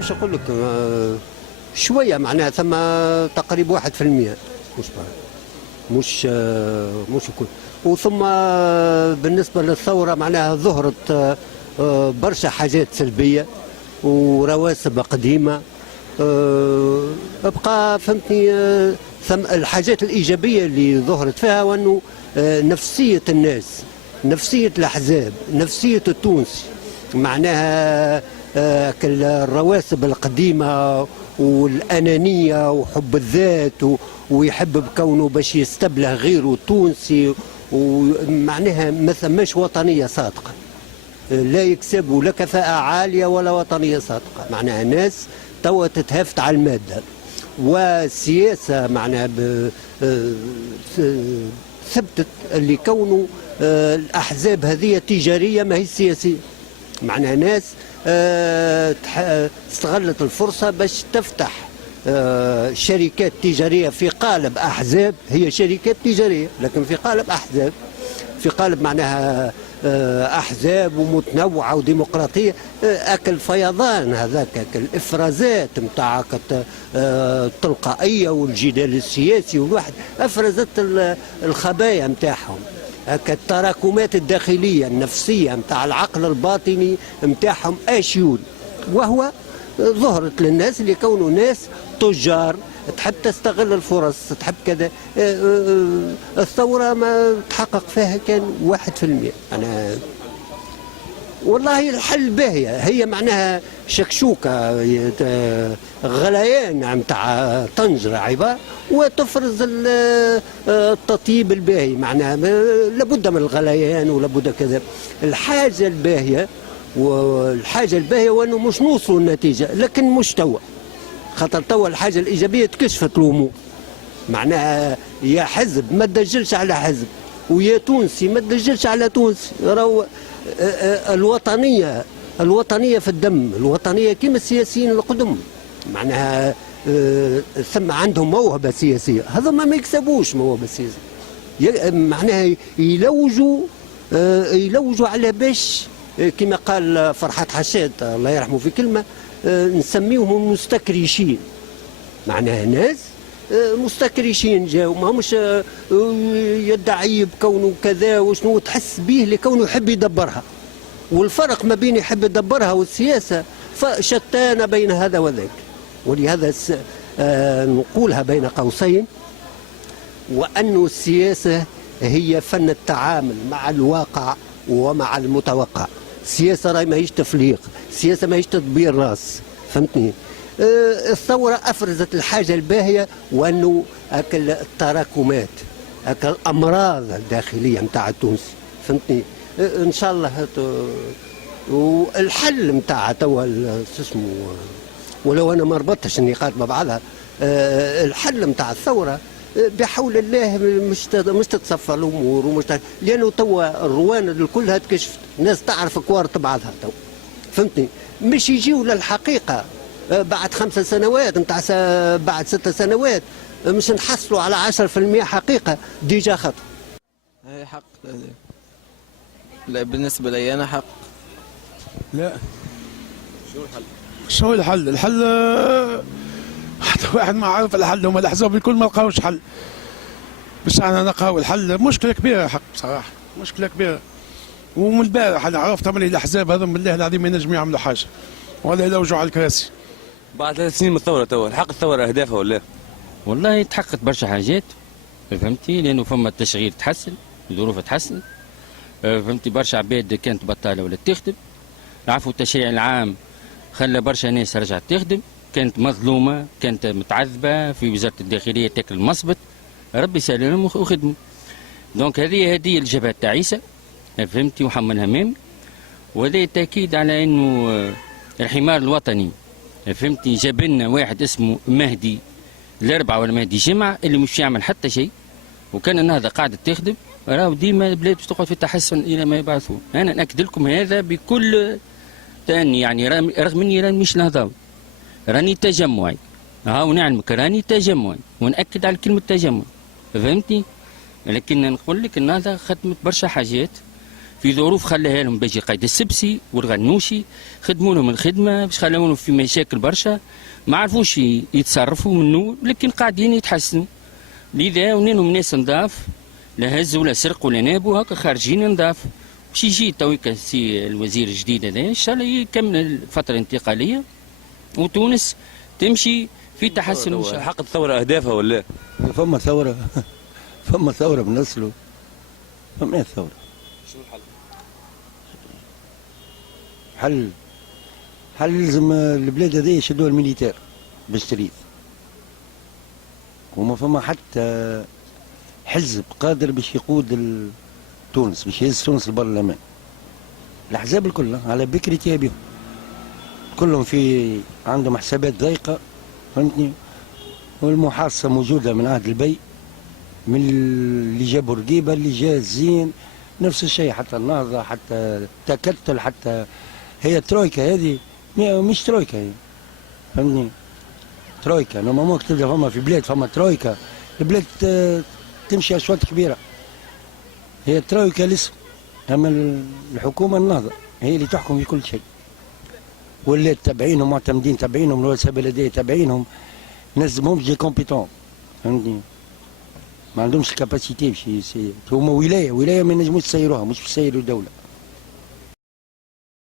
مش اقول لك شويه معناها ثم تقريبا 1% مش كل. وثم بالنسبه للثوره معناها ظهرت برشا حاجات سلبيه ورواسب قديمه، ابقى فهمتني ثم الحاجات الايجابيه اللي ظهرت فيها، وانه نفسيه الناس، نفسيه الاحزاب، نفسيه التونسي، معناها الرواسب القديمة والأنانية وحب الذات ويحب بكونه باش يستبله غيره التونسي، ومعناها ما ثماش وطنية صادقة، لا يكسبوا لا كفاءة عالية ولا وطنية صادقة، معناها ناس توا تتهافت على المادة والسياسة، معناها ثبتت اللي كونه الأحزاب هذه تجارية ما هي سياسية، معناها ناس استغلت الفرصة باش تفتح شركات تجارية في قالب أحزاب، هي شركات تجارية لكن في قالب أحزاب، في قالب معناها أحزاب ومتنوعة وديمقراطية. أكل فيضان هذاك، الإفرازات متاع التلقائية والجدال السياسي، والواحد أفرزت الخبايا متاعهم، التراكمات الداخلية النفسية متاع العقل الباطني متاعهم آشيول، وهو ظهرت للناس اللي كونوا ناس تجار تحب تستغل الفرص، تحب كذا. الثورة ما تحقق فيها كان 1%. أنا والله الحل باهية، هي معناها شكشوكة غليان متاع طنجرة عبارة وتفرز التطيب الباهي، معناها لابد من الغليان ولابد كذا. الحاجة الباهية وأنه مش نوصلوا النتيجة، لكن مش توا، خاطر توا الحاجة الإيجابية تكشفت الأمور، معناها يا حزب ما تدجلش على حزب، ويا تونسي ما تدجلش على تونسي. راهو الوطنية في الدم، الوطنية كما السياسيين القدم، معناها ثم عندهم موهبة سياسية، هذا ما يكسبوش موهبة سياسية، معناها يلوجوا على باش كما قال فرحات حشاد الله يرحمه في كلمة، نسميهم مستكرشين، معناها ناس مستكرشين جاو، ما همش يدعي بكونه كذا وشنو، تحس به لكونه يحب يدبرها، والفرق ما بين يحب يدبرها والسياسة فشتان بين هذا وذاك. ولهذا نقولها بين قوسين، وأن السياسة هي فن التعامل مع الواقع ومع المتوقع. السياسة راهي ماهيش تفليق، السياسة ماهيش تدبير راس، فهمتني؟ الثورة أفرزت الحاجة الباهية، وأنه أكل التراكمات، أكل الأمراض الداخلية متاع التونسي، فهمتني؟ إن شاء الله والحل متاع توا اسمه، ولو أنا ما ربطتش النقاط مع بعضها، الحل متاع الثورة بحول الله مش تتصفى الامور لانه توا الروان الكلها تكشفت، الناس تعرف كوارت بعضها توا، فهمتني؟ مش يجيوا للحقيقه بعد 5 سنوات نتاع بعد 6 سنوات مش نحصلوا على 10% حقيقه ديجا خطر. هي حق، لا بالنسبه لي انا حق. لا شو الحل؟ الحل حتى واحد ما عرف الحل، هما الاحزاب الكل ما لقاوش حل. بس انا نلقاو الحل، مشكله كبيره حق بصراحه، مشكله كبيره. ومن البارح انا عرفت من الاحزاب هذم بالله العظيم ما ينجموا يعملوا حاجه ولا يلوجوا على الكراسي. بعد 3 سنين من الثوره توا الحق الثوره اهدافها ولا؟ والله تحققت برشا حاجات، فهمتي؟ لانه فما التشغيل تحسن، الظروف تحسن، فهمتي؟ برشا عباد كانت بطاله ولا تخدم، عفوا التشريع العام خلى برشا ناس رجعت تخدم، كانت مظلومه، كانت متعذبه في وزاره الداخليه تاكل المصبت، ربي سلمهم وخدموا. دونك هذه الجبهه تاع عيسى، فهمتي، وحمد همام. وهذا تاكيد على انه الحمار الوطني، فهمتي، جاب لنا واحد اسمه مهدي الاربعه ولا مهدي جمعه اللي مش يعمل حتى شيء، وكان النهضه قاعده تخدم. راهو ديما البلاد باش تقعد في التحسن الى ما يبعثوا. انا ناكد لكم هذا بكل تاني، يعني رغم اني راني مش نهضاوي، راني تجمعي، هاو نعلمك راني تجمعي، ونأكد على كلمه تجمع، فهمتي. لكن نقول لك النهضه خدمت برشا حاجات في ظروف خلاها لهم باجي قايد السبسي والغنوشي، خدموا لهم الخدمه باش خلاو لهم في مشاكل برشا، ما عرفوش يتصرفوا منه، لكن قاعدين يتحسنوا. لذا ونينهم ناس نضاف، لا هزوا ولا سرقوا ولا نابوا، هكا خارجين نضاف. باش يجي تويكا سي الوزير الجديد هذا ان شاء الله يكمل الفتره الانتقاليه وتونس تمشي في تحسن ان شاء الله. حق الثوره اهدافها ولا؟ فما ثوره فما ثوره بنصلوا، فما ثوره. شنو الحل؟ حل لازم البلاد هذه يشدوها الميليتير باش تريد، وما فما حتى حزب قادر باش يقود تونس، باش يهز تونس للبرلمان. الاحزاب الكل على بكري تيابيهم، كلهم عندهم حسابات ضيقه، فهمتني. والمحاصصه موجوده من عهد البي، من اللي جا بورقيبه اللي جا الزين، نفس الشيء، حتى النهضه، حتى تكتل، حتى هي الترويكا هذه مش ترويكا هي، فهمتني. ترويكا نورمالمون تبدا فما في بلاد فما ترويكا، البلاد تمشي اشواط كبيره، هي الترويكا الاسم، اما الحكومه النهضه هي اللي تحكم في كل شيء. واللي تابعينهم معتمدين، تابعينهم رؤساء بلديه، تابعينهم ناس ماهمش دي كومبيتون، فهمتني. ما عندهمش الكاباسيتي باش هما ولايه ما ينجموش يسيروها، مش باش يسيروا دوله.